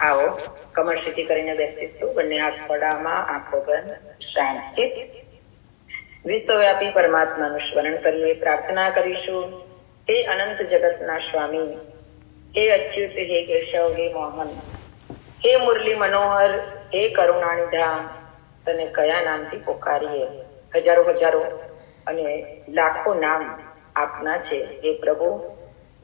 આવો કમર સીધી કરીને બેસીશું. બંને હાથ ખોડામાં, આંખો બંધ, શાંત ચિત્ત. વિશ્વવ્યાપી પરમાત્માનું સ્મરણ કરીએ. પ્રાર્થના કરીશું. હે અનંત જગતના સ્વામી, હે અચ્યુત, હે કેશવ, હે મોહન, હે મુરલી મનોહર, હે કરુણાનિધામ, તને કયા નામથી પોકારીએ? હજારો હજારો અને લાખો નામ આપના છે. હે પ્રભુ,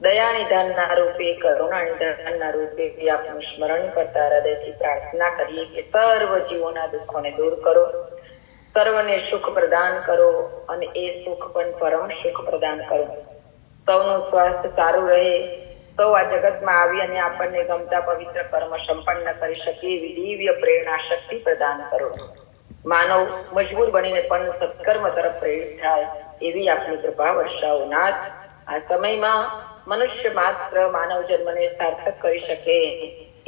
દયાનિધાનના રૂપે, કરુણાનિધાનના રૂપે આપનું સ્મરણ કરતા હૃદયથી પ્રાર્થના કરીએ કે સર્વ જીવોના દુઃખોને દૂર કરો, સર્વને સુખ પ્રદાન કરો અને એ સુખ પણ પરમ સુખ પ્રદાન કરો. સૌનું સ્વાસ્થ્ય સારું રહે, સૌ આ જગતમાં આવી અને આપણને ગમતા પવિત્ર કર્મ સંપન્ન કરી શકે એવી દિવ્ય પ્રેરણા શક્તિ પ્રદાન કરો. માનવ મજબૂર બનીને પણ સત્કર્મ તરફ પ્રેરિત થાય એવી આપની કૃપા વર્ષાઓ. નાથ, આ સમયમાં મનુષ્ય માત્ર માનવ જન્મને સાર્થક કરી શકે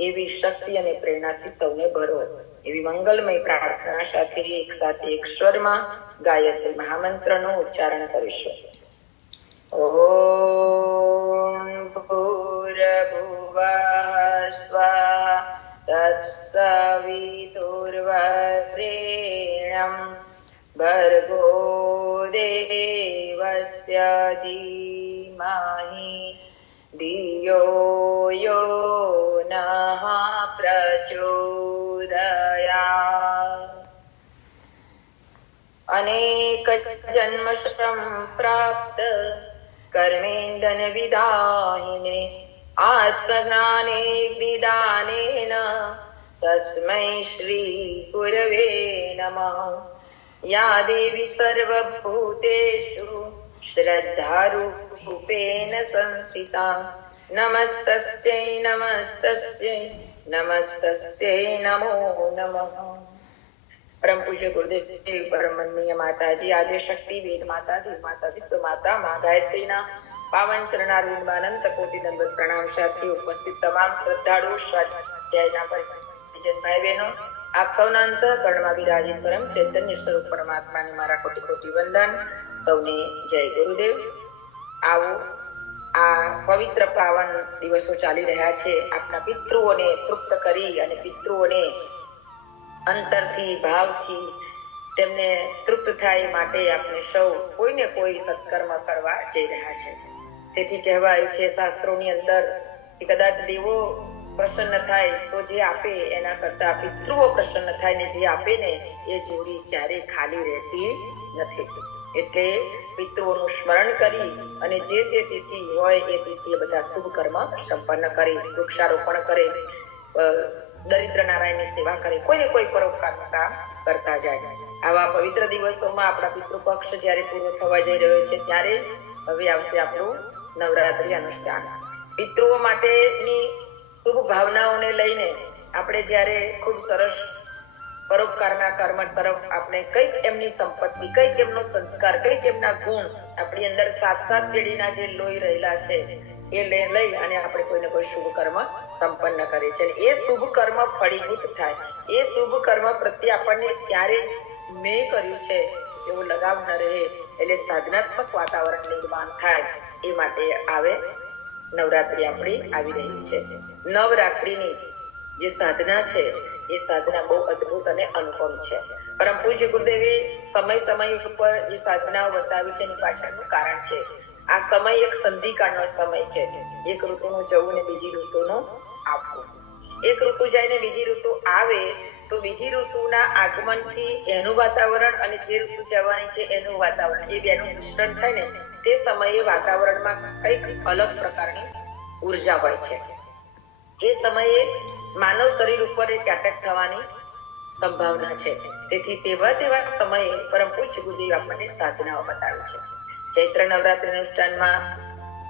એવી શક્તિ અને પ્રેરણાથી સૌને ભરો. એવી મંગલમય પ્રાર્થના સાથે એક સાથે એક સ્વરમાં ગાયત્રી મહામંત્રનું ઉચ્ચારણ કરીશું. ઓમ ભૂર્ભુવઃ સ્વાહા તત્સવિતુર્વરેણ્યં ભર્ગો દેવસ્ય ધીમહિ ધિયો યો નઃ પ્રચોદયાત્. અનેક જન્મ સંપ્રાપ્ત કર્મેન્દન વિદાયિને આત્મજ્ઞાને જ્ઞાનેન તસ્મૈ શ્રી ગુરવે નમઃ. યા દેવી સર્વભૂતેષુ શ્રદ્ધારૂપેણ સંસ્થિતા નમસ્તસ્યૈ નમસ્તસ્યૈ નમસ્તસ્યૈ નમો નમઃ. પરમ પૂજ્ય ગુરુદેવ પરમનીય માતાજી, આદ્યશક્તિ, વેદ માતા, દેવ માતા, વિશ્વ માતા મા ગાયત્રીના પાવન ચરણારવિંદમાં અનંત કોટી દંડવત પ્રણામ સાથે ઉપસ્થિત તમામ શ્રદ્ધાળુ સ્વાધ્યાયના પરિજન ભાઈ બહેનો, આપ સૌના અંતઃકરણમાં બિરાજીત પરમ ચૈતન્ય સ્વરૂપ પરમાત્માની મારા કોટી કોટી વંદન. સૌને જય ગુરુદેવ. આવો, આ પવિત્ર પાવન દિવસો ચાલી રહ્યા છે. આપના પિતૃઓને તૃપ્ત કરી અને પિતૃઓને અંતરથી, ભાવથી તેમને તૃપ્ત થાય માટે આપણે સૌ કોઈને કોઈ સત્કર્મ કરવા જઈ રહ્યા છે. તેથી કહેવાયું છે શાસ્ત્રોની અંદર કે કદાચ દેવો પ્રસન્ન થાય તો જે આપે એના કરતા પિતૃઓ પ્રસન્ન થાય ને જે આપે ને એ જોડી ક્યારેય ખાલી રહેતી નથી. એટલે પિતૃઓનું સ્મરણ કરી અને જે તે તિથિ હોય એ તિથિ બધા શુભ કર્મ સંપન્ન કરી, વૃક્ષારોપણ કરે, દરિદ્ર નારાયણની સેવા કરે, કોઈને કોઈ પરોપકારનું કામ કરતા જાય. આવા પવિત્ર દિવસોમાં આપણા પિતૃપક્ષ જ્યારે પૂરો થવા જઈ રહ્યો છે ત્યારે હવે આવશે આપણું નવરાત્રી અનુષ્ઠાન. પિતૃઓ માટેની શુભ ભાવનાઓને લઈને આપણે જ્યારે ખૂબ સરસ પરોપકારના કર્મ તરફ આપણે કંઈક એમની સંપત્તિ, કંઈક એમનો સંસ્કાર, કંઈક એમના ગુણ આપણી અંદર સાત પેઢીના જે લોહી રહેલા છે એ લઈ અને આપણે કોઈને કોઈ શુભ કર્મ સંપન્ન કરે છે. એ શુભ કર્મ ફળીભૂત થાય, એ શુભ કર્મ પ્રત્યે આપણને ક્યારે મેં કર્યું છે એવો લગાવ ન રહે, એટલે સાધનાત્મક વાતાવરણ નિર્માણ થાય એ માટે આવે નવરાત્રી આપણી આવી રહી છે. નવરાત્રીની જે સાધના છે એ સાધના બહુ અદ્ભુત અને અનુપમ છે. પરમ પૂજ્ય ગુરુદેવે સમય ઉપર જે સાધનાઓ બતાવી છે એની પાછળનું કારણ છે. આ સમય એક સંધિકાળનો સમય છે. એક ઋતુનું જવું ને બીજી ઋતુનું આવવું. એક ઋતુ જાય ને બીજી ઋતુ આવે તો બીજી ઋતુના આગમનથી એનું વાતાવરણ અને જે ઋતુ જવાની છે એનું વાતાવરણ, એ બેનું મિશ્રણ થાય ને તે સમયે વાતાવરણમાં કંઈક અલગ પ્રકારની ઉર્જા હોય છે. એ સમયે માનવ શરીર ઉપર એક એટેક થવાની સંભાવના છે. તેથી તેવા સમયે પરમ પૂજ્ય ગુરુદેવ આપણને સાધનાઓ બતાવે છે. ચૈત્ર નવરાત્રી અનુષ્ઠાનમાં,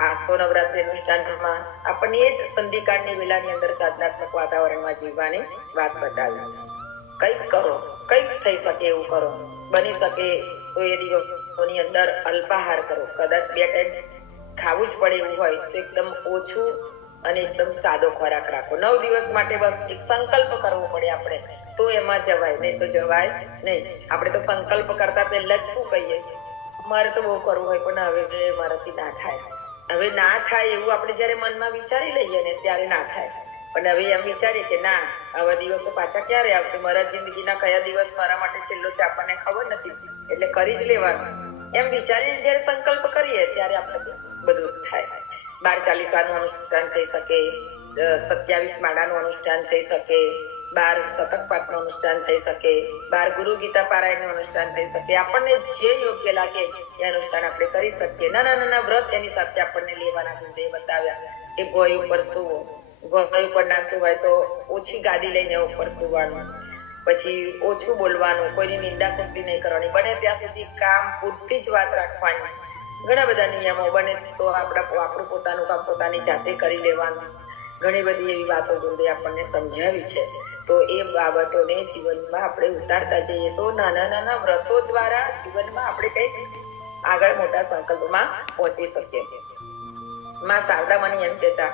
આસ્તો નવરાત્રી અનુષ્ઠાનમાં આપણને એ જ સંધિકાળની વેલાની અંદર સાધનાત્મક વાતાવરણમાં જીવવાની વાત બતાવી. કંઈક કરો, કંઈક થઈ શકે એવું કરો. બની શકે તો એ દિવસોની અંદર અલ્પાહાર કરો. કદાચ 2 ટાઈમ ખાવું જ પડે એવું હોય તો એકદમ ઓછું અને એકદમ સાદો ખોરાક રાખો. 9 દિવસ માટે બસ એક સંકલ્પ કરવો પડે આપણે, તો એમાં જવાય, નહીં તો જવાય નહીં. આપણે તો સંકલ્પ કરતા પહેલા જ શું કહીએ, મારે તો બહુ કરવું હોય પણ હવે મારાથી ના થાય. હવે ના થાય એવું આપણે જયારે મનમાં વિચારી લઈએ ને ત્યારે ના થાય. અને હવે એમ વિચારીએ કે ના, આવા દિવસો પાછા ક્યારે આવશે, મારા જિંદગીના કયા દિવસ મારા માટે છેલ્લો છે આપણને ખબર નથી, એટલે કરી જ લેવાનું એમ વિચારીને જયારે સંકલ્પ કરીએ ત્યારે આપણે બધું થાય. 12 ચાલીસાનું અનુષ્ઠાન થઈ શકે, 27 માળાનું અનુષ્ઠાન થઈ શકે, 12 શતક પાઠનું અનુષ્ઠાન થઈ શકે, 12 ગુરુ ગીતા પારાયણનું અનુષ્ઠાન થઈ શકે. આપણને જે યોગ્ય લાગે એ અનુષ્ઠાન આપણે કરી શકીએ. નાના નાના વ્રત એની સાથે આપણને લેવાના. ગુરુદેવ બતાવ્યા કે ભોય ઉપર સુવો, ભોય ઉપર ના સુવાય તો ઓછી ગાદી લઈને ઉપર સુવાનું, પછી ઓછું બોલવાનું, કોઈની નિંદા કૃતિ નહીં કરવાની, બને ત્યાં સુધી કામ પૂરતી જ વાત રાખવાની. ઘણા બધા નિયમો, બને તો આપણું પોતાનું કામ પોતાની જાતે કરી લેવાનું. ઘણી બધી એવી વાતો ગુરુદેવ આપણને સમજાવી છે. તો એ બાબતોને જીવનમાં આપણે ઉતારતા જઈએ તો નાના નાના વ્રતો દ્વારા જીવનમાં આપણે કંઈક આગળ મોટા સંકલ્પમાં પહોંચી શકીએ. માં શારદા મને એમ કહેતા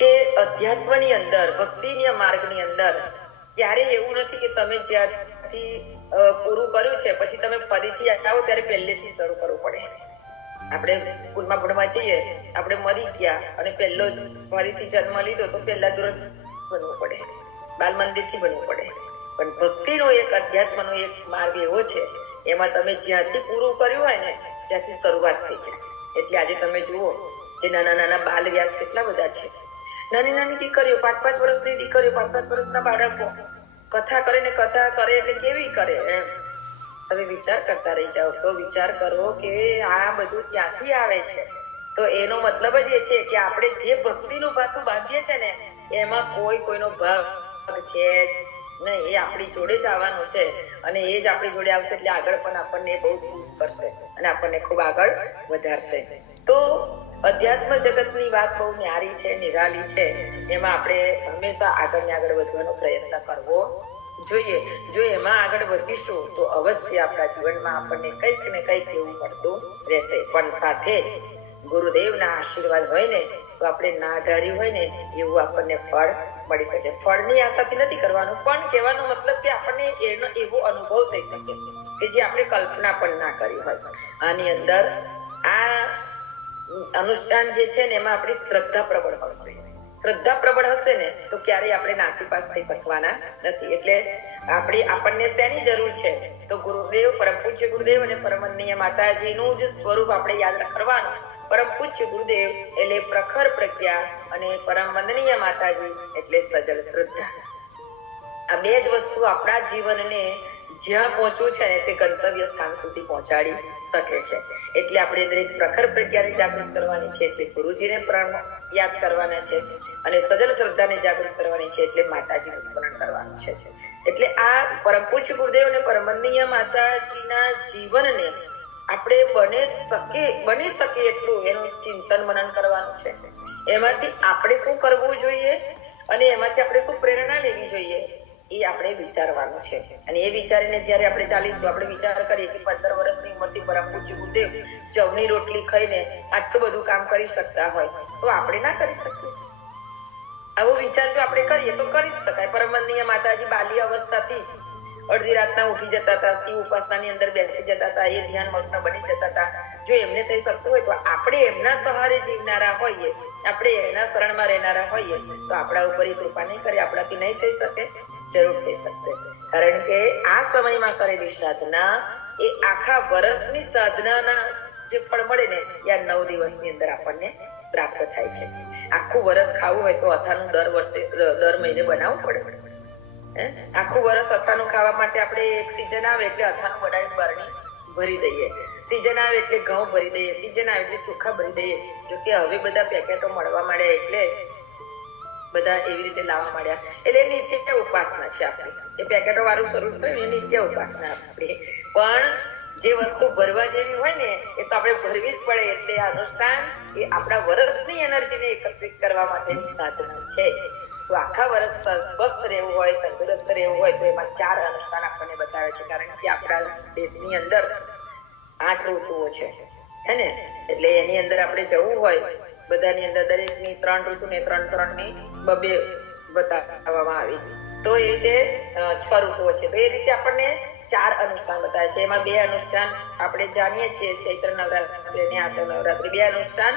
કે અધ્યાત્મની અંદર, ભક્તિના માર્ગની અંદર ક્યારેય એવું નથી કે તમે જ્યાંથી પૂરું કર્યું છે પછી તમે ફરીથી આવો ત્યારે પહેલેથી શરૂ કરવું પડે. આપણે સ્કૂલમાં ભણવા જઈએ, આપણે મરી ગયા અને પહેલો ફરીથી જન્મ લીધો તો પહેલા ધોરણ બનવું પડે, બાલ મંદિરથી બનવું પડે. પણ ભક્તિનો એક, અધ્યાત્મનો એક માર્ગ એવો છે, એમાં તમે જ્યાંથી પૂરું કર્યું હોય ને ત્યાંથી શરૂઆત થઈ જાય. એટલે આજે તમે જુઓ કે નાના નાના બાલ વ્યાસ કેટલા બધા છે. નાની નાની દીકરીઓ, 5-5 વર્ષની દીકરીઓ, 5-5 વર્ષના બાળકો કથા કરે ને કથા કરે એટલે કેવી કરે એમ તમે વિચાર કરતા રહી જાઓ. તો વિચાર કરો કે આ બધું ક્યાંથી આવે છે. તો એનો મતલબ જ એ છે કે આપણે જે ભક્તિનું ભાથું બાંધીએ છે ને એમાં કોઈનો ભાગ છે જ નહીં. એ આપણી જોડે જ આવવાનું છે અને એ જ આપણી જોડે આવશે એટલે આગળ પણ આપણને બહુ ખુશ કરશે અને આપણને ખૂબ આગળ વધારશે. તો અધ્યાત્મ જગતની વાત બહુ ન્યારી છે, નિરાલી છે. એમાં આપણે હંમેશા આગળ ને આગળ વધવાનો પ્રયત્ન કરવો જોઈએ. જો એમાં આગળ વધીશું તો અવશ્ય આપણા જીવનમાં આપણને કંઈક ને કંઈક એવું મળતું રહેશે. પણ સાથે ગુરુદેવના આશીર્વાદ હોય ને તો આપણે ના ધાર્યું હોય ને એવું આપણને ફળ મળી શકે. ફળની આશાથી નથી કરવાનું, પણ કહેવાનો મતલબ કે આપણને એનો એવો અનુભવ થઈ શકે કે જે આપણે કલ્પના પણ ના કરી હોય. આની અંદર આ અનુષ્ઠાન જે છે ને એમાં આપણી શ્રદ્ધા પ્રબળ હોવી જોઈએ. શ્રદ્ધા પ્રબળ હશે ને તો ક્યારેય આપણે નાસીપાસ થઈ શકવાના નથી. એટલે આપણને શેની જરૂર છે તો ગુરુદેવ, પરમ પૂજ્ય ગુરુદેવ અને પરમવંદનીય માતાજીનું જ સ્વરૂપ આપણે યાદ કરવાનું. પરમ પૂજ્ય ગુરુદેવ એટલે પ્રખર પ્રજ્ઞા અને પરમ વંદનીય માતાજી એટલે સજલ શ્રદ્ધા. આ બે જ વસ્તુ આપણા જીવનને જ્યાં પહોંચવું છે ને તે ગંતવ્ય સ્થાન સુધી પહોંચાડી શકે છે. એટલે આપણે દરેક પ્રખર પ્રજ્ઞાને જાગૃત કરવાની છે એટલે ગુરુજીને યાદ કરવાના છે, અને સજલ શ્રદ્ધાને જાગૃત કરવાની છે એટલે માતાજીનું સ્મરણ કરવાનું છે. એટલે આ પરમ પૂજ્ય ગુરુદેવ અને પરમવંદનીય માતાજીના જીવનને આપણે બની શકે એટલું એનું ચિંતન મનન કરવાનું છે. એમાંથી આપણે શું કરવું જોઈએ અને એમાંથી આપણે શું પ્રેરણા લેવી જોઈએ એ આપણે વિચારવાનું છે. અને એ વિચારીને જયારે આપણે ચાલીશું, આપણે વિચાર કરીએ કે 15 વર્ષની ઉંમરથી પરમ પૂજ્ય ગુરુદેવ જવની રોટલી ખાઈને આટલું બધું કામ કરી શકતા હોય તો આપણે ના કરી શકીએ? આવો વિચાર જો આપણે કરીએ તો કરી જ શકાય. પરમવંદનીય માતાજી બાલ્ય અવસ્થાથી જ અડધી રાતના ઉઠી જતા હતા, શિવ ઉપાસનાની અંદર બેસી જતા હતા, એ ધ્યાન મગ્ન બની જતા હતા. જો એમને થઈ શકતું હોય તો આપણે એમના સહારે જીવનારા હોઈએ, આપણે એના શરણમાં રહેનારા હોઈએ તો આપણા ઉપર એ કૃપા નહીં કરે? આપણાથી નહીં થઈ શકે? જરૂર થઈ શકશે. કારણ કે આ સમયમાં કરેલી સાધના એ આખા વર્ષની સાધનાના જે ફળ મળે ને એ આ 9 દિવસની અંદર આપણને પ્રાપ્ત થાય છે. આખું વર્ષ ખાવું હોય તો અથાનું દર મહિને બનાવવું પડે. આખું વર્ષ અથાનું ખાવા માટે આપણે એક સીઝન આવે એટલે અથાનું બનાવી બરણી ભરી દઈએ, સીઝન આવે એટલે ઘઉં ભરી દઈએ, સીઝન આવે એટલે ચોખા ભરી દઈએ. જો કે હવે બધા પેકેટો મળવા માંડ્યા એટલે બધા એવી રીતે લાવવા માંડ્યા. એટલે નિત્ય ઉપાસના છે આપણી. એ પેકેટો વાળું શરૂ થયું એ નિત્ય ઉપાસના આપણી. પણ જે વસ્તુ ભરવા જેવી હોય ને એ તો આપણે ભરવી જ પડે. એટલે આ અનુષ્ઠાન એ આપણા વર્ષની એનર્જીને એકત્રિત કરવા માટેની સાધના છે. તો આખા વર્ષ સ્વસ્થ રહેવું હોય, તંદુરસ્ત રહેવું હોય તો એમાં 4 અનુષ્ઠાન આપણને બતાવે છે. કારણ કે આપણા દેશની અંદર 8 ઋતુઓ છે, હે ને? એટલે એની અંદર આપણે જવું હોય, બધાની અંદર દરેકની 3 ઋતુ ને 3-3ની 2 બતાવવામાં આવી. તો એ રીતે 6 ઋતુઓ છે. તો એ રીતે આપણને 4 અનુષ્ઠાન બતાવે છે. એમાં 2 અનુષ્ઠાન આપણે જાણીએ છીએ, ચૈત્ર નવરાત્રી અને આસો નવરાત્રી. 2 અનુષ્ઠાન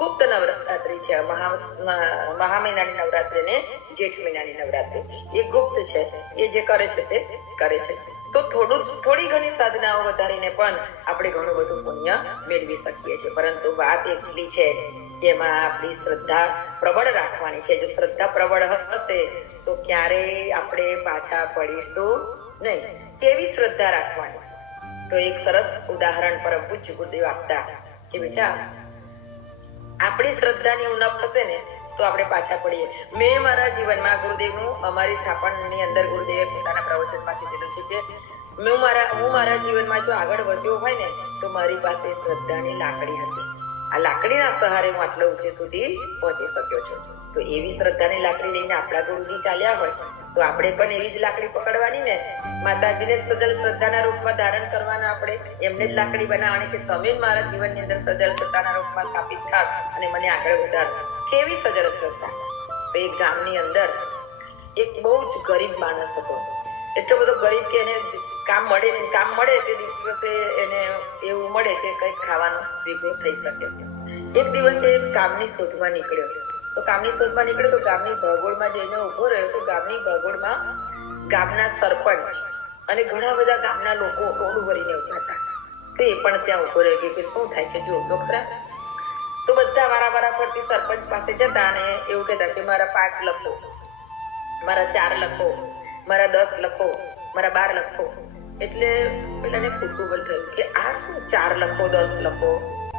ગુપ્ત નવરાત્રી છે. મહા મહિનાની નવરાત્રી ને જેઠ મહિનાની નવરાત્રી એ ગુપ્ત છે. એ જે કરે છે તે કરે છે. તો થોડી ઘણી સાધનાઓ વધારીને પણ આપણે ઘણું બધું પુણ્ય મેળવી શકીએ છીએ. પરંતુ વાત એટલી છે કે એમાં આપણી શ્રદ્ધા પ્રબળ રાખવાની છે. જો શ્રદ્ધા પ્રબળ હશે તો ક્યારેય આપણે પાછા પડીશું નહીં. કેવી શ્રદ્ધા રાખવાની? તો એક સરસ ઉદાહરણ પરમ પૂજ્ય ગુરુદેવ આપતા કે બેટા, આપણી શ્રદ્ધાની ઉણપ હશે ને તો આપણે પાછા પડીએ. મેં મારા જીવનમાં ગુરુદેવનું અમારી થાપણની અંદર ગુરુદેવે પોતાના પ્રવચનમાં કીધેલું છે કે હું મારા જીવનમાં જો આગળ વધ્યો હોય ને તો મારી પાસે શ્રદ્ધાની લાકડી હતી. આ લાકડીના સહારે હું આટલો ઊંચે સુધી પહોંચી શક્યો છું. તો એવી શ્રદ્ધાની લાકડી લઈને આપણા ગુરુજી ચાલ્યા હોય તો આપણે પણ એવી જ લાકડી પકડવાની ને. માતાજીને સજલ શ્રદ્ધાના રૂપમાં ધારણ કરવાના, આપણે એમને જ લાકડી બનાવવાની કે તમે જ મારા જીવનની અંદર સજલ શ્રદ્ધાના રૂપમાં સ્થાપિત થાવ અને મને આગળ વધારો. કેવી સજલ શ્રદ્ધા? તો એક ગામની અંદર એક બહુ જ ગરીબ માણસ હતો. એટલો બધો ગરીબ કે એને કામ મળે તે દિવસે એને એવું મળે કે કંઈક ખાવાનું ભેગું થઈ શકે. એક દિવસે કામની શોધમાં નીકળ્યો. તો ગામની ભગોળમાં જઈને ઉભો રહ્યો. તો ગામની ભગોળમાં ગામના સરપંચ અને ઘણા બધા ગામના લોકો ટોળું ભરીને ઉભા હતા. તો એ પણ ત્યાં ઉભો રહ્યો કે શું થાય છે જો તો ખરા. તો બધા વારા ફરતી સરપંચ પાસે જતા અને એવું કહેતા કે મારા 5 લખો, મારા 4 લખો, મારા 10 લખો, મારા 12 લખો. એટલે પેલાને કુતૂહલ થયું કે આ શું 4 લખો 10 લખો.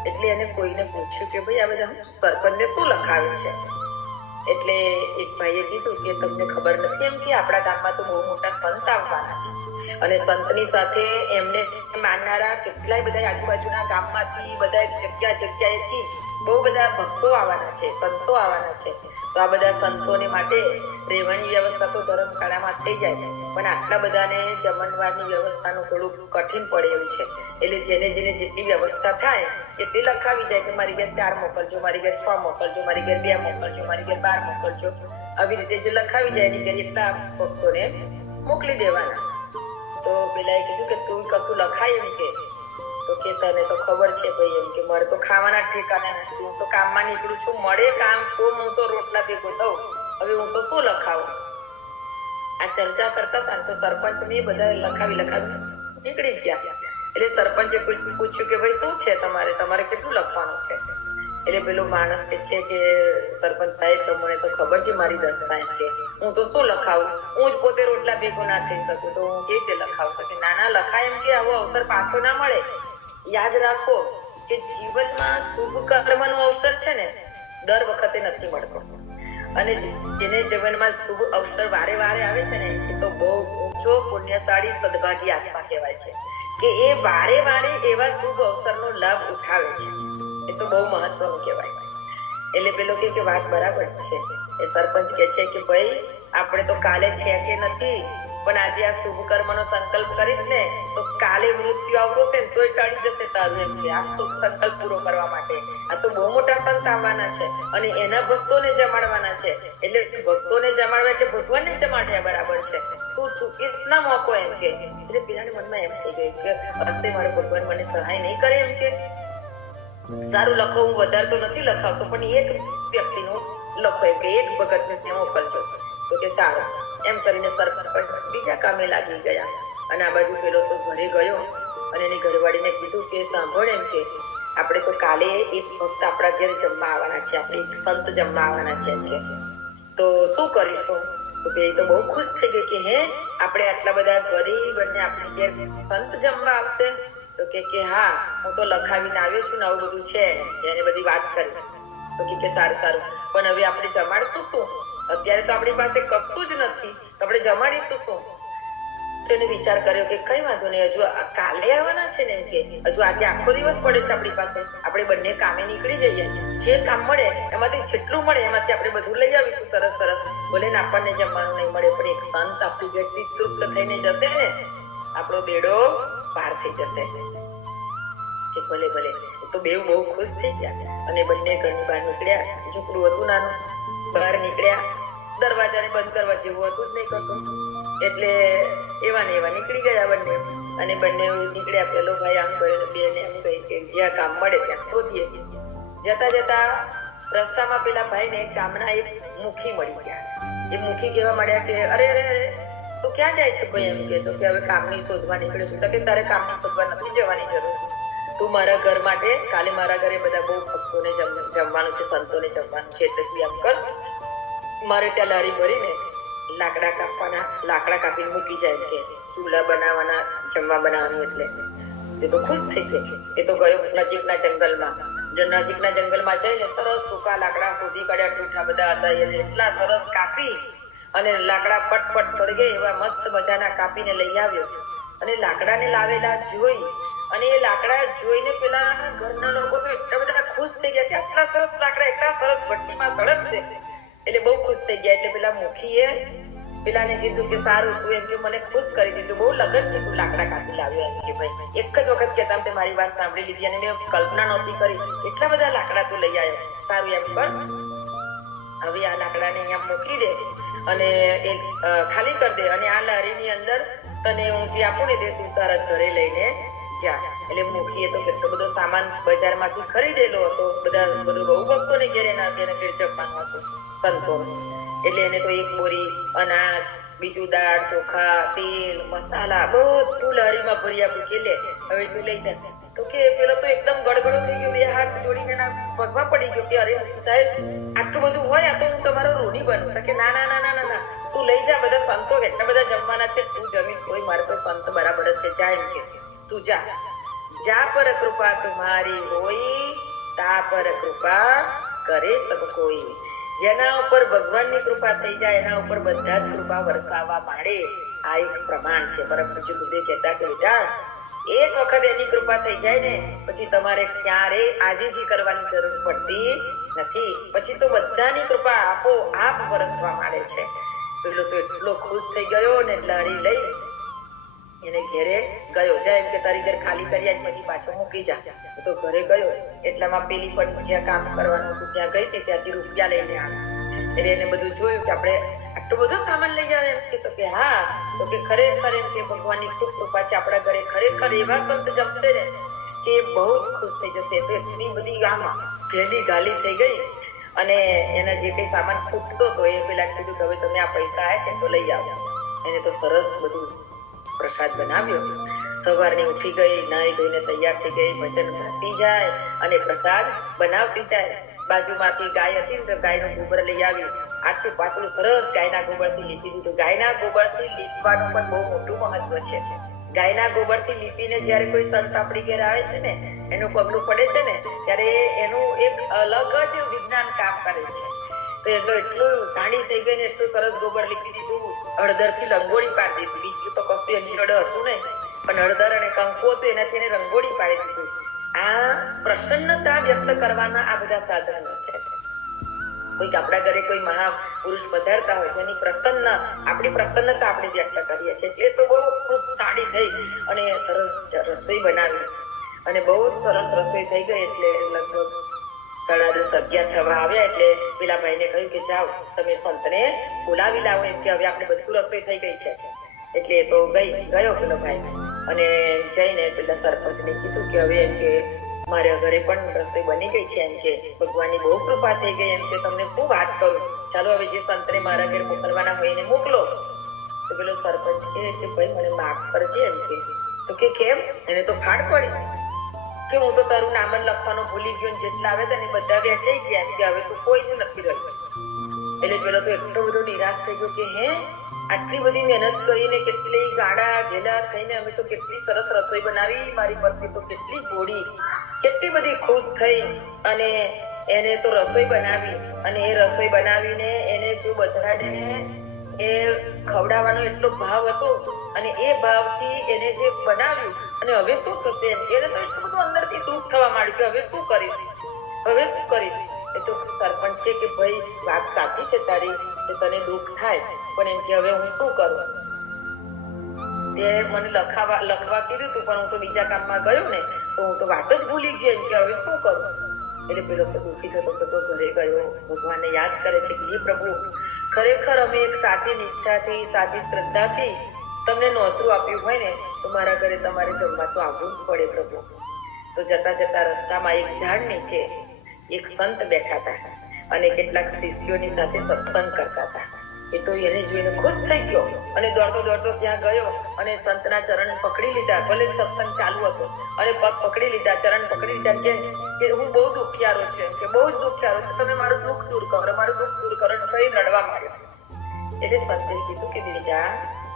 એટલે એને કોઈને પૂછ્યું કે ભાઈ આ બધા સરપંચને શું લખાવે છે? એટલે એક ભાઈએ કીધું કે તમને ખબર નથી એમ કે આપણા ગામમાં તો બહુ મોટા સંત આવવાના છે અને સંતની સાથે એમને માનનારા કેટલાય બધા આજુબાજુના ગામમાંથી બધા જગ્યાએથી બહુ બધા ભક્તો આવવાના છે, સંતો આવવાના છે. તો આ બધા સંતોને માટે રહેવાની વ્યવસ્થા તો ધર્મશાળામાં થઈ જાય, પણ આટલા બધાને જમણવારની વ્યવસ્થાનું થોડું કઠિન પડે એવું છે. એટલે જેને જેટલી વ્યવસ્થા થાય એટલી લખાવી જાય કે મારી ઘેર 4 મોકલજો, મારી ઘેર 6 મોકલજો, મારી ઘેર 2 મોકલજો, મારી ઘેર 12 મોકલજો. આવી રીતે જે લખાવી જાય એની ઘેર એટલા ભક્તોને મોકલી દેવાના. તો પેલાએ કીધું કે તું કશું લખાય એમ કે? તો કે તને તો ખબર છે ભાઈ એમ કે મારે તો ખાવાના ઠેકાના નથી. હું તો કામમાં નીકળું છું, મળે કામ તો હું તો રોટલા ભેગો થઉં. હવે હું તો શું લખાવું? આ ચર્ચા કરતા હતા તો સરપંચ ને બધા લખાવી નીકળી ગયા. એટલે સરપંચે પૂછ્યું કે ભાઈ શું છે તમારે કેટલું લખવાનું છે? એટલે પેલો માણસ કે છે કે સરપંચ સાહેબ તમને તો ખબર છે મારી દશા એમ કે હું તો શું લખાવું, હું જ પોતે રોટલા ભેગો ના થઈ શકું તો હું કેવી રીતે લખાવું? કે ના લખાય એમ કે આવો અવસર પાછો ના મળે. યાદ રાખો કે જીવનમાં શુભ કર્મનો અવસર છે ને દર વખતે નથી મળતો, અને જેને જીવનમાં શુભ અવસર વારે આવે છે ને એ તો બહુ ઊંચો પુણ્યશાળી સદભાગી આત્મા કહેવાય છે કે એ વારે એવા શુભ અવસરનો લાભ ઉઠાવે છે. એ તો બહુ મહત્વનું કહેવાય. એટલે પેલો કે વાત બરાબર છે. એ સરપંચ કે છે કે ભાઈ આપણે તો કાલે છે કે નથી, પણ આજે આ શુભ કર્મનો સંકલ્પ કરીશ ને તો કાલે મૃત્યુ આવતો છે ને તોય ટળી જશે તારું એમ કે આ શુભ સંકલ્પ પૂરો કરવા માટે. આ તો બહુ મોટા સંત આવવાના છે અને એના ભક્તોને જમાડવાના છે. એટલે ભક્તોને જમાડવા એટલે ભગવાનને જમાડ્યા બરાબર છે. તું ચૂકીશ ના મોકો એમ કે. એટલે પેલાના મનમાં એમ થઈ ગયું કે હશે મારો ભગવાન મને સહાય નહીં કરે એમ કે. સારું લખો, હું વધારે તો નથી લખાવતો પણ એક વ્યક્તિનું લખો એમ કે એક ભગતને ત્યાં મોકલજો. તો કે સારું એમ કરીને સરપંચ બીજા કામે લાગી ગયા. અને આ બાજુ પેલો તો ઘરે ગયો અને એની ઘરવાળીને કીધું કે સાંભળ એમ કે આપણે તો કાલે એક ભક્ત આપણા ઘેર જમવા આવવાના છે, આપણે એક સંત જમવા આવવાના છે એમ કે. તો શું કરીશું? તો પેલી તો બહુ ખુશ થઈ ગઈ કે હે આપણે આટલા બધા ગરીબ અને આપણી ઘેર સંત જમવા આવશે? તો કે હા હું તો લખાવીને આવ્યો છું ને આવું બધું છે એને બધી વાત કરી. તો કે સારું પણ હવે આપણે જમાડશું શું? અત્યારે તો આપણી પાસે કશું જ નથી, તો આપણે જમાડીશું શું? તો એને વિચાર કર્યો કે કઈ વાંધો નહીં, હજુ કાલે આવવાના છે ને કે હજુ આજે આખો દિવસ પડે છે આપણી પાસે, આપણે બંને કામે નીકળી જઈએ, જે કામ મળે એમાંથી જેટલું મળે એમાંથી આપણે બધું લઈ આવીશું. સરસ બોલે ને આપણને જમવાનું નહીં મળે પણ એક સંત આપણી વ્યક્તિ તૃપ્ત થઈને જશે ને આપણો બેડો પાર થઈ જશે. કે ભલે તો બેવ બહુ ખુશ થઈ ગયા અને બંને ઘરની બહાર નીકળ્યા. ઝૂંપડું હતું નાનું, બહાર નીકળ્યા, દરવાજાને બંધ કરવા જેવું હતું જ નહીં કશું. એટલે એવા નીકળી ગયા બંને. અને બંને નીકળ્યા. પેલો ભાઈ આમ ગયો, બેન એમ ગઈ કે જ્યાં કામ મળે ત્યાં શોધીએ. જતા જતા રસ્તામાં પેલા ભાઈને ગામના એક મુખી મળી ગયા. એ મુખી કહેવા માંડ્યા કે અરે અરે અરે તું ક્યાં જાય છે ભાઈ? એમ કહેતો કે હવે કામની શોધવા નીકળ્યો છું. તો કે તારે કામની શોધવા નથી જવાની જરૂર. તું મારા ઘર માટે કાલે મારા ઘરે બધા બહુ ભક્તોને જમવાનું છે, સંતોને જમવાનું છે, એટલે તું એમ કર, મારે ત્યાં લારી ભરીને લાકડા કાપીને મૂકી જાય કે ચૂલા બનાવવાના, જમવા બનાવવાનું. એટલે તે તો ખુશ થઈ ગઈ. એ તો ગયો નજીકના જંગલમાં જઈને સરસ સૂકા લાકડા શોધી કાઢ્યા. ટૂઠા બધા હતા, એને એટલા સરસ કાપી અને લાકડા ફટફટ સળગે એવા મસ્ત મજાના કાપીને લઈ આવ્યો. અને લાકડાને લાવેલા જોઈ અને એ લાકડા જોઈને પેલા ઘરના લોકો તો એટલા બધા ખુશ થઈ ગયા કે આટલા સરસ લાકડા એટલા સરસ ભઠ્ઠીમાં સળગશે, એટલે બહુ ખુશ થઈ ગયા. એટલે પેલા મુખીએ પેલાને કીધું કે સારું, તું એમ કે મને ખુશ કરી દીધું, બહુ લગનથી તું લાકડા કાપી લાવ્યો. એમ કે ભાઈ એક જ વખત કહેતા તે મારી વાત સાંભળી લીધી અને મેં કલ્પના નહોતી કરી, એટલા બધા લાકડા તું લઈ આવ્યો. સારું, એમ કર, હવે આ લાકડાને અહીંયા મૂકી દે અને એ ખાલી કરી દે અને આ લારીની અંદર તને હું જે આપું ને તે તું તારા ઘરે લઈને જા. એટલે મુખીએ તો કેટલો બધો સામાન બજારમાંથી ખરીદેલો હતો, બધું બહુ ભક્તોને ઘેર એના ઘેર જમવાનું હતું સંતો. એટલે એને તો એક બોરી અનાજ, બીજું દાળ, ચોખા, તેલ, મસાલા બધું લારીમાં ભરી આપ્યું કે લે હવે તું લઈ જા. તો કે પેલો તો એકદમ ગડગડો થઈ ગયો, બે હાથ જોડીને એના પગમાં પડી ગયો કે અરે મુખી સાહેબ, આટલું બધું હોય આ તો હું તમારો ઋણી બનું. તો કે ના ના ના ના ના, તું લઈ જા, બધા સંતો એટલા બધા જમવાના છે, તું જમીશ તોય મારે તો સંત બરાબર છે, જા. એમ કે તું જા. જા પર કૃપા તુમારી હોઈ, તા પર કૃપા કરે સબ કોઈ. જેના ઉપર ભગવાનની કૃપા થઈ જાય એના ઉપર બધા જ કૃપા વરસાવવા માંડે. આ એક પ્રમાણ છે. પરમ પૂજ્ય ગુરુદેવ કહેતા કે બેટા, એક વખત એની કૃપા થઈ જાય ને પછી તમારે ક્યારેય આજીજી કરવાની જરૂર પડતી નથી. પછી તો બધાની કૃપા આપોઆપ વરસવા માંડે છે. પેલો તો એટલો ખુશ થઈ ગયો ને લારી લઈ એને ઘેરે ગયો. જા એમ કે તારી ઘર ખાલી કરી આજ, પછી પાછો મૂકી જા. તો ઘરે ગયો એટલામાં પેલી પણ જ્યાં કામ કરવાનું હતું ત્યાં ગઈ હતી, ત્યાંથી રૂપિયા લઈને આવી. એટલે એને બધું જોયું કે આપણે આટલો બધો સામાન લઈ જાવ. એમ કે તો કે હા, તો કે ખરેખર એમ કે ભગવાનની ખૂબ કૃપા છે આપણા ઘરે, ખરેખર એવા સંત જમશે ને કે બહુ જ ખુશ થઈ જશે. તો એટલી બધી આમાં ઘેલી ગાલી થઈ ગઈ અને એના જે કઈ સામાન ખૂટતો તો એ પેલા કીધું કે હવે તમે આ પૈસા આવ્યા છે તો લઈ આવો. એને તો સરસ બધું પ્રસાદ બનાવ્યો. સવારની ઉઠી ગઈ, નાહી ધોઈને તૈયાર થઈ ગઈ, ભજન ગાતી જાય અને પ્રસાદ બનાવતી જાય. બાજુમાંથી ગાય હતી ને તો ગાયનું ગોબર લઈ આવી, આછું પાતળું સરસ ગાયના ગોબરથી લીપી દીધું. ગાયના ગોબરથી લીપવાનું પણ બહુ મોટું મહત્વ છે. ગાયના ગોબરથી લીપીને જ્યારે કોઈ સંત આપણી ઘેર આવે છે ને, એનું પગલું પડે છે ને, ત્યારે એનું એક અલગ જ વિજ્ઞાન કામ કરે છે. તો એ તો એટલું ઠાંડી થઈ ગઈ ને એટલું સરસ ગોબર લીપી દીધું, હળદરથી રંગોળી પાડી દીધી. બીજું તો કશું એની જોડે હતું નહીં, પણ હળદર અને કંકુ હતું એનાથી એને રંગોળી પાડી દીધી. આ પ્રસન્નતા વ્યક્ત કરવાના આ બધા સાધનો છે. કોઈક આપણા ઘરે કોઈ મહાપુરુષ પધારતા હોય એની આપણી પ્રસન્નતા આપણે વ્યક્ત કરીએ છીએ. એટલે તો બહુ ખુશ સાડી થઈ અને સરસ રસોઈ બનાવી અને બહુ સરસ રસોઈ થઈ ગઈ. એટલે લગભગ 10:30-11 થવા આવ્યા. એટલે પેલા ભાઈને કહ્યું કે જાઓ તમે સંતને બોલાવી લાવો, એમ કે હવે આપણે બધું રસોઈ થઈ ગઈ છે. એટલે તો ગયો પેલો ભાઈ અને જઈને પેલા સરપંચને કીધું કે હવે એમ કે મારા ઘરે પણ રસોઈ બની ગઈ છે, એમ કે ભગવાનની બહુ કૃપા થઈ ગઈ, એમ કે તમને શું વાત કરું, ચાલો હવે જે સંતને મારા ઘરે મોકલવાના હોય એને મોકલો. તો પેલો સરપંચ કે ભાઈ મને માફ કરજે. એમ કે તો કે કેમ? એને તો ફાડ પડી કે હું તો તારું નામ જ લખવાનું ભૂલી ગયો, જેટલા આવે તને બધા વેચાઈ ગયા, એમ કે હવે તું કોઈ જ નથી રહ્યું. એટલે પેલો તો એટલો બધો નિરાશ થઈ ગયો કે હે, આટલી બધી મહેનત કરીને કેટલી ગાડા ઘેલા થઈને અમે તો કેટલી સરસ રસોઈ બનાવી, મારી પત્ની તો કેટલી ઘોડી, કેટલી બધી ખુશ થઈ અને એને તો રસોઈ બનાવી અને એ રસોઈ બનાવીને એને જો બધાને એ ખવડાવવાનો એટલો ભાવ હતો અને એ ભાવથી એને જે બનાવ્યું અને હવે શું થશે એમ એને તો એટલું બધું અંદરથી દુઃખ થવા માંડ્યું કે હવે શું કરીશ. એ તો સરપંચ કે ભાઈ વાત સાચી છે તારી કે તને દુઃખ થાય, પણ એમ કે હવે હું શું કરું. તે મને લખવા કીધું તું પણ હું તો બીજા કામમાં ગયો ને તો હું તો વાત જ ભૂલી ગયો, એમ કે હવે શું કરું. એટલે પેલો દુઃખી થતો ઘરે ગયો, ભગવાનને યાદ કરે છે કે હે પ્રભુ, ખરેખર અમે એક સાચી ઈચ્છાથી સાચી શ્રદ્ધાથી તમને નોતરું આપ્યું હોય ને તો મારા ઘરે તમારે જમવા તો આવવું જ પડે પ્રભુ. તો જતા જતા રસ્તામાં એક ઝાડ નીચે એક સંત બેઠા હતા અને કેટલાક શિષ્યોની સાથે સત્સંગ કરતા હતા. એ તો એને જોઈને ખુશ થઈ ગયો અને દોડતો દોડતો ત્યાં ગયો અને સંતના ચરણ પકડી લીધા. ભલે સત્સંગ ચાલુ હતો અને પગ પકડી લીધા, ચરણ પકડી લીધા કે હું બહુ દુખિયારો છે, કે બહુ જ દુખિયારો છે, તમે મારું દુઃખ દૂર કરો, મારું દુઃખ દૂર કરો. કઈ રડવા માંડ્યો. એટલે સંતે કીધું કે બેટા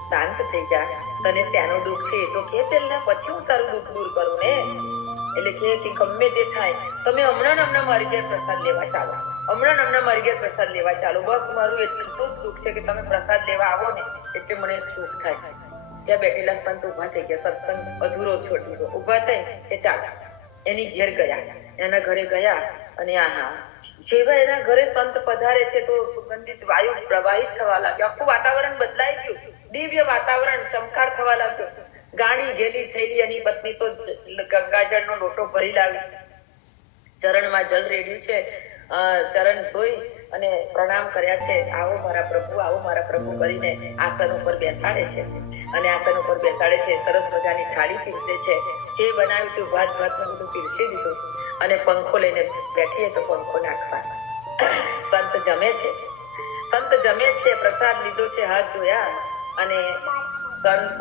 શાંત થઈ જા, તને શાનું દુઃખ છે એ તો કે પહેલા, પછી હું તારું દુઃખ દૂર કરું ને. એટલે કે ગમે તે થાય, તમે હમણાં મારી ઘેર પ્રસાદ લેવા ચાલો, હમણાં મારી ઘેર પ્રસાદ લેવા ચાલો. બસ મારું એટલું જ દુઃખ છે કે તમે પ્રસાદ લેવા આવો ને એટલે મને સુખ થાય. ત્યાં બેઠેલા સંત ઉભા થઈ ગયા, સત્સંગ અધૂરો છોડી દીધો. ઉભા થઈ કે ચાલ એની ઘેર ગયા, એના ઘરે ગયા અને આહા જેવા એના ઘરે સંત પધારે છે તો સુગંધિત વાયુ પ્રવાહિત થવા લાગ્યો. આખું વાતાવરણ બદલાઈ ગયું, દિવ્ય વાતાવરણ ચમકાર થવા લાગ્યો. ગાડી ઘેલી થયેલી એની પત્ની તો ગંગાજળનો લોટો ભરી લાવી, ચરણમાં જલ રેડ્યું છે, ચરણ ધોઈ અને પ્રણામ કર્યા છે. આવો મારા પ્રભુ, આવો મારા પ્રભુ કરીને આસન ઉપર બેસાડે છે અને આસન ઉપર બેસાડે છે. સરસ મજાની થાળી પીરસે છે, જે બનાવ્યું હતું ભાત બધું પીરસી દીધું અને પંખો લઈને બેઠીએ તો પંખો નાખવા. સંત જમે છે, સંત જમે છે, પ્રસાદ લીધો છે, હાથ ધોયા અને સંત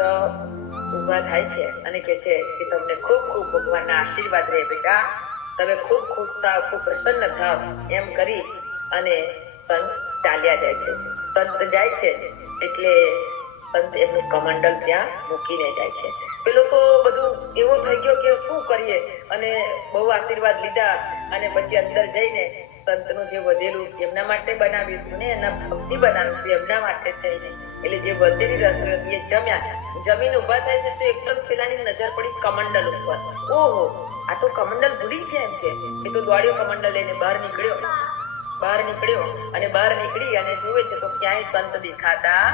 ઉભા થાય છે અને કહે છે કે તમને ખૂબ ખૂબ ભગવાનના આશીર્વાદ રહે બેટા, તમે ખૂબ ખુશ થાવ, ખૂબ પ્રસન્ન થાવ, એમ કરી અને સંત ચાલ્યા જાય છે. સંત જાય છે એટલે સંત એમનું કમંડલ ત્યાં મૂકીને જાય છે. પેલો તો બધું એવો થઈ ગયો કે શું કરીએ, અને બહુ આશીર્વાદ લીધા અને પછી અંદર જઈને સંતનું જે વધેલું એમના માટે બનાવ્યું હતું ને, એના ભક્તિ બનાવ્યું હતું એમના માટે થઈને, એટલે જે વધેલી રસોઈ હતી એ જમ્યા. જમીન ઉભા થાય છે તો એકદમ પેલાની નજર પડી કમંડલ ઉપર. ઓહો, આ તો કમંડલ ભૂલી ગયા. એમ કે એ તો દોડ્યો કમંડલ લઈને બહાર નીકળ્યો અને બહાર નીકળી અને જુએ છે તો ક્યાંય સંત દેખાતા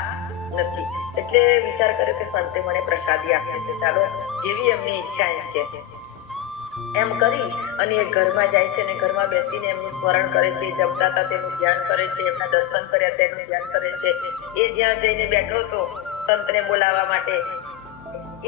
નથી. એટલે વિચાર કર્યો કે સંતે મને પ્રસાદી આપી છે, ચાલો જેવી એમની ઈચ્છા એમ કરી અને એ ઘરમાં જાય છે અને ઘરમાં બેસીને એમનું સ્મરણ કરે છે. જમતા હતા તેનું ધ્યાન કરે છે, એમના દર્શન કર્યા તેનું ધ્યાન કરે છે. એ જ્યાં જઈને બેઠો હતો સંતને બોલાવવા માટે,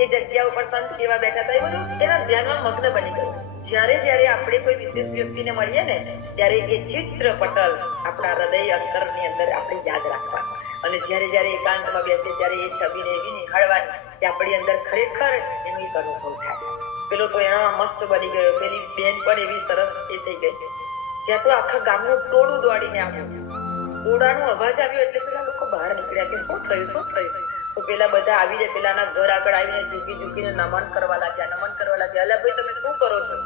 એ જગ્યા ઉપર સંત કેવા બેઠા હતા એ બધું એના ધ્યાનમાં મગ્ન બની ગયું. જ્યારે આપણે કોઈ વિશેષ વ્યક્તિને મળીએ ને ત્યારે એ ચિત્ર પટલ આપણા હૃદય અંતરની અંદર આપણે યાદ રાખવા અને જ્યારે એકાંતમાં બેસે ત્યારે એ છબીને એવી નિહાળવાની કે આપણી અંદર ખરેખર એનો એક અનુભવ થાય. પેલો તો એનામાં મસ્ત બની ગયો, પેલી બેન પણ એવી સરસ એ થઈ ગઈ. ત્યાં તો આખા ગામનું ટોળું દોડીને આવ્યું. ટોળાનો અવાજ આવ્યો એટલે પેલા લોકો બહાર નીકળ્યા કે શું થયું. તો પેલા બધા આવીને પેલાના ઘર આગળ આવીને ઝૂકીને નમન કરવા લાગ્યા. અલા ભાઈ તમે શું કરો છો?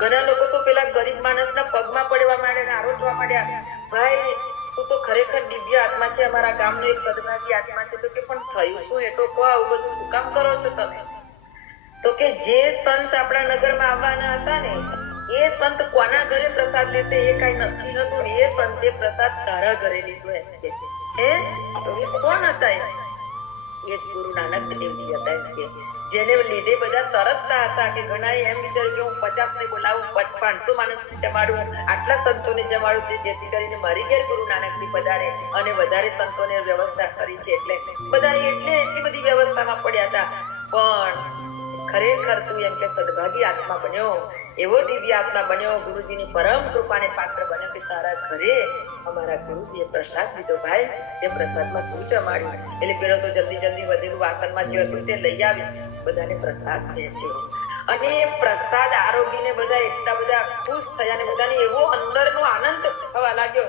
ઘણા લોકો તો પેલા ગરીબ માણસના પગમાં પડવા માંડ્યા, આરોટવા માંડ્યા, ભાઈ તું તો ખરેખર દિવ્ય આત્મા છે, અમારા ગામનો એક સદભાગી આત્મા છે. તો કે પણ થયું શું એ તો કહો, આવું બધું શું કામ કરો છો તમે? તો કે જે સંત આપણા નગરમાં આવવાના હતા ને એ સંત કોના ઘરે પ્રસાદ લેશે એ કઈ નક્કી નતું. એ સંતે પ્રસાદ તારા ઘરે લીધો. તો એ કોણ હતા? એ ગુરુ નાનક દેવજી હતા, જેને લીધે બધા તરસતા હતા કે ઘણા એમ વિચાર્યું કે હું 50 ને બોલાવું, 500 માણસને જમાડું, આટલા સંતોને જમાડું, તે જેથી કરીને મારી ઘેર ગુરુ નાનકજી પધારે અને વધારે સંતોને વ્યવસ્થા કરી છે. એટલે બધા એટલી બધી વ્યવસ્થામાં પડ્યા હતા. પણ ખરેખર તું એમ કે સદભાગી આત્મા બન્યો, એવો દિવ્ય આત્મા બન્યો, ગુરુજીની પરમ કૃપાને પાત્ર બન્યો કે તારા ઘરે અમારા ગુરુજીએ પ્રસાદ લીધો. ભાઈ તે પ્રસાદમાં શું જમાડ્યું? એટલે પેલો તો જલ્દી વધેલું વાસણમાં જે હતું તે લઈ આવી, બધાને પ્રસાદ વહેંચ્યો અને પ્રસાદ આરોગીને બધા એટલા બધા ખુશ થયા અને બધાને એવો અંદરનો આનંદ થવા લાગ્યો.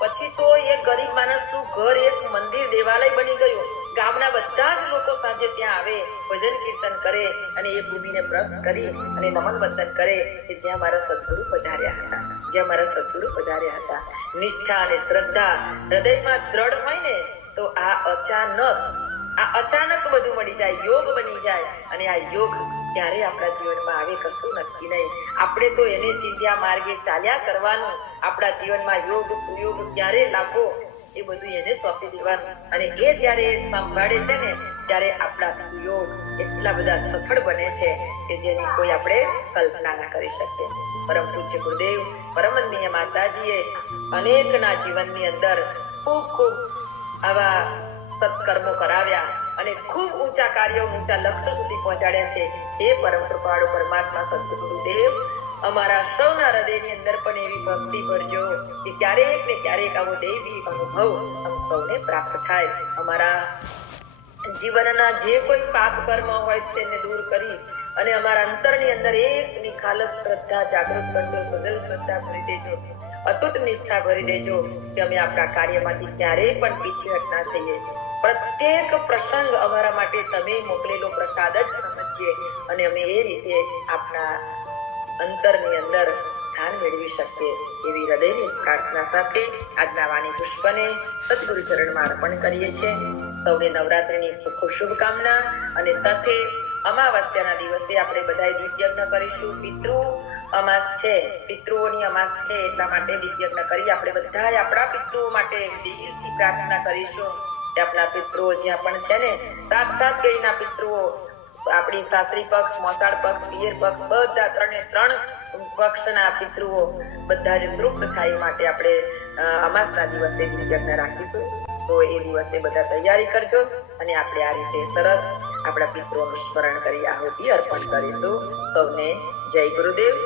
પછી તો એ ગરીબ માણસનું ઘર એક મંદિર, દેવાલય બની ગયું. ગામના બધા જ લોકો સાંજે ત્યાં આવે, ભજન કીર્તન કરે અને એ ભૂમિને પ્રસ્ત કરી અને નમન વંદન કરે કે જ્યાં મારા સદગુરુ પધાર્યા હતા. નિષ્ઠા અને શ્રદ્ધા હૃદયમાં દ્રઢ હોય ને તો આ અચાનક બધું મળી જાય, યોગ બની જાય. અને આ યોગ ક્યારે આપણા જીવનમાં આવે કશું નક્કી નહીં. આપણે તો એને ચીંધ્યા માર્ગે ચાલ્યા કરવાનું. આપણા જીવનમાં યોગ સુયોગ ક્યારે લાવવો એ બધું એને સોંપી દેવાનું અને એ જ્યારે સંભાળે છે ને ત્યારે આપણા સુયોગ એટલા બધા સફળ બને છે કે જેની કોઈ આપણે કલ્પના ના કરી શકીએ. પરમ પૂજ્ય ગુરુદેવ પરમવંદનીય માતાજીએ અનેકના જીવનની અંદર ખૂબ આવા સત્કર્મો કરાવ્યા અને ખૂબ ઊંચા કાર્યો, ઊંચા લક્ષ્ય સુધી પહોંચાડ્યા છે. હે પરમ કૃપાળુ પરમાત્મા સદગુરુદેવ અમારા સૌના હૃદયની અંદર પણ એવી ભક્તિ ભરજો કે ક્યારેક ને ક્યારેક આવો દૈવી અનુભવ અમ સૌને પ્રાપ્ત થાય. અમારા જીવનના જે કોઈ પાપ કર્મ હોય તેને દૂર કરી અને અમારા અંતરની અંદર એક નિખાલસ શ્રદ્ધા જાગૃત કરજો, સજલ શ્રદ્ધા ભરી દેજો, અતૂટ નિષ્ઠા ભરી દેજો કે અમે આપણા કાર્યમાંથી ક્યારેય પણ પીછેહટ ના થઈએ. પ્રત્યેક પ્રસંગ અમારા માટે તમે મોકલેલો પ્રસાદ જ સમજીએ અને અમે એ રીતે આપણા અંતરની અંદર સ્થાન મેળવી શકીએ એવી હૃદયની પ્રાર્થના સાથે આજના વાણી પુષ્પને સદગુરુ ચરણમાં અર્પણ કરીએ છીએ. સૌને નવરાત્રિની ખૂબ ખૂબ શુભકામના અને સાથે અમાવસ્યાના દિવસે આપણે બધાએ દીપ યજ્ઞ કરીશું. પિતૃ અમાસ છે, પિતૃઓની અમાસ છે, એટલા માટે દીપ યજ્ઞ કરી આપણે બધાએ આપણા પિતૃઓ માટે દિલથી પ્રાર્થના કરીશું કે આપણા પિતૃઓ જ્યાં પણ છે ને, સાત પેઢીના પિતૃઓ, આપણી સાસરી પક્ષ, મોસાળ પક્ષ, પિયર પક્ષ, બધા ત્રણ પક્ષના પિતૃઓ બધા જ તૃપ્ત થાય માટે આપણે અમાસના દિવસે દીપ યજ્ઞ રાખીશું. તો એ દિવસે બધા તૈયારી કરજો અને આપણે આ રીતે સરસ આપણા પિતૃઓનું સ્મરણ કરી આહુતિ અર્પણ કરીશું. સૌને જય ગુરુદેવ.